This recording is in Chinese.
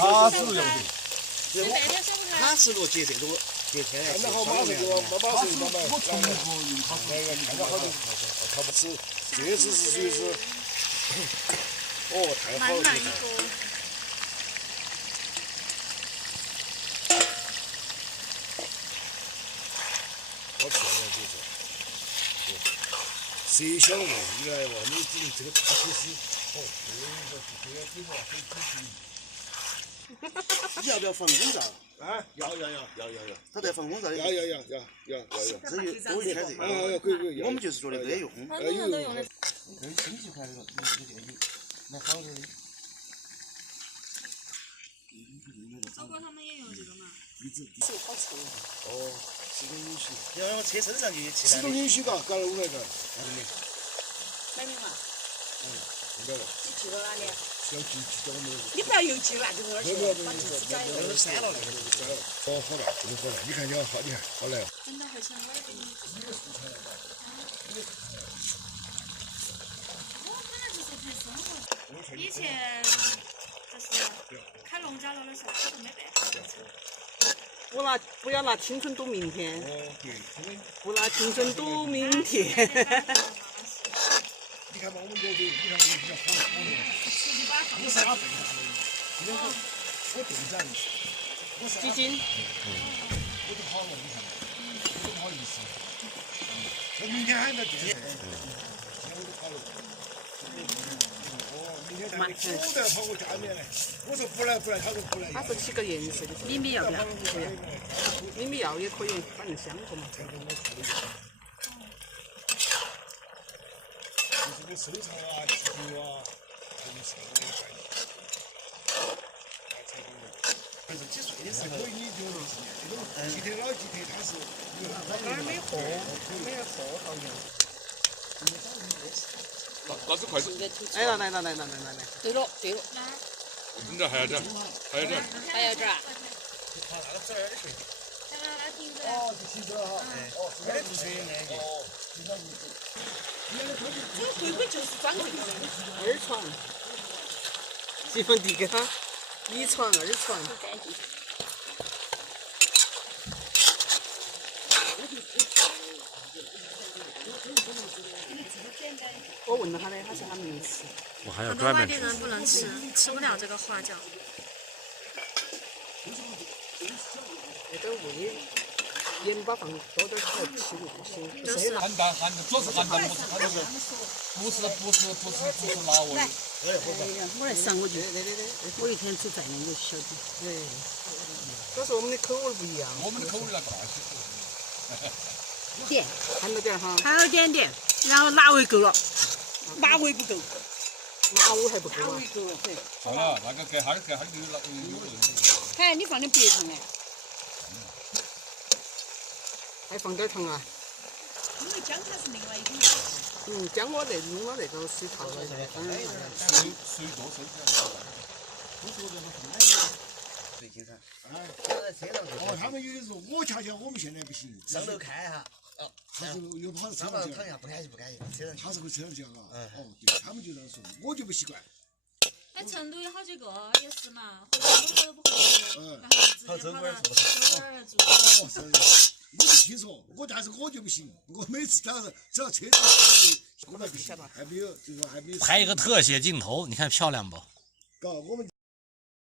他是要的。他是罗接这种接天然。看到好马上就马上慢慢。我从来不用他那个看到好就他不吃，这次是属于是，哦，太好了。我漂亮就是，谁晓得？原来哇，你这个大铁丝，哦，这个地方很仔细。你要不要防蚊罩？啊，要。他带防蚊罩的。要。这就都应该这个。可以。我们就是说的这用。很多人都用的。可以亲戚看这个，有这个有，买好点的。中国他们也用这个嘛。是好臭。哦，这种东西。要我车身上就有气这种东西嘎，搞了我那个。买没嘛？应该了。你寄到哪里？要寄到我们。你不要邮寄了，就多少钱？把地址改都删了那个。哦，好了，这个好了，你看你好，你看好来。等到回去我也给你。我本来就是谈生活，以前就是开农家乐的时候，我都没办法。不要拿青春赌明天，哦，对，不拿青春赌明天。你看嘛，我们这里，你看我们比较好的。你是哪份？我队长。基金。我都跑了，你看，我都不好意思。我明天还在电视。我都跑了。哦，明天他们都在跑我家里面来。我说不来，他说不来。它是起个颜色的，米米要不要？不要。米米要也可以，反正香火嘛。就是个收藏啊、记录啊，还有生活的关系。20几岁的时候，可以就这种鸡腿老鸡腿，它是哪儿没货，没有货好像。那是快手。来。对了。你这还要整？还要这儿。他那个纸儿的水。哦，就骑车哈。哦，那个注册那个。这个龟龟就是装这个的。二传，结婚递给他，一传二传。我问了他的，他说他没吃。我还要很多外地人不能吃，吃不了这个花椒。那个味，盐巴放多点才吃就不行。就是邯郸，主要是邯郸，不是辣味。我来上我去，我一天只在那个小地。主要是我们的口味不一样。我们的口味那个点，看到点哈。还有点，然后辣味够了，麻味不够。麻味还不够啊。好了，那个给哈儿有味。哎，你放点别糖哎。还放点糖啊。因为姜它是另外一种。姜我弄了那个水泡了，当然水多收点。最近噻。哎，在车上就。哦，他们有的时候，我瞧瞧我们现在不行。上楼看一下。他是又跑到车上上去了。楼躺下，不开心。车上。他是个车上去了啊。哦，对，他们就这样说，我就不习惯。哎，成都有好几个也是嘛，回来都不回去，然后直接跑到酒馆来住。哦，是。我就听说，但是我就不行，我每次只要车子我那不行，还没有，就是还没有。拍一个特写镜头，你看漂亮不？搞我们。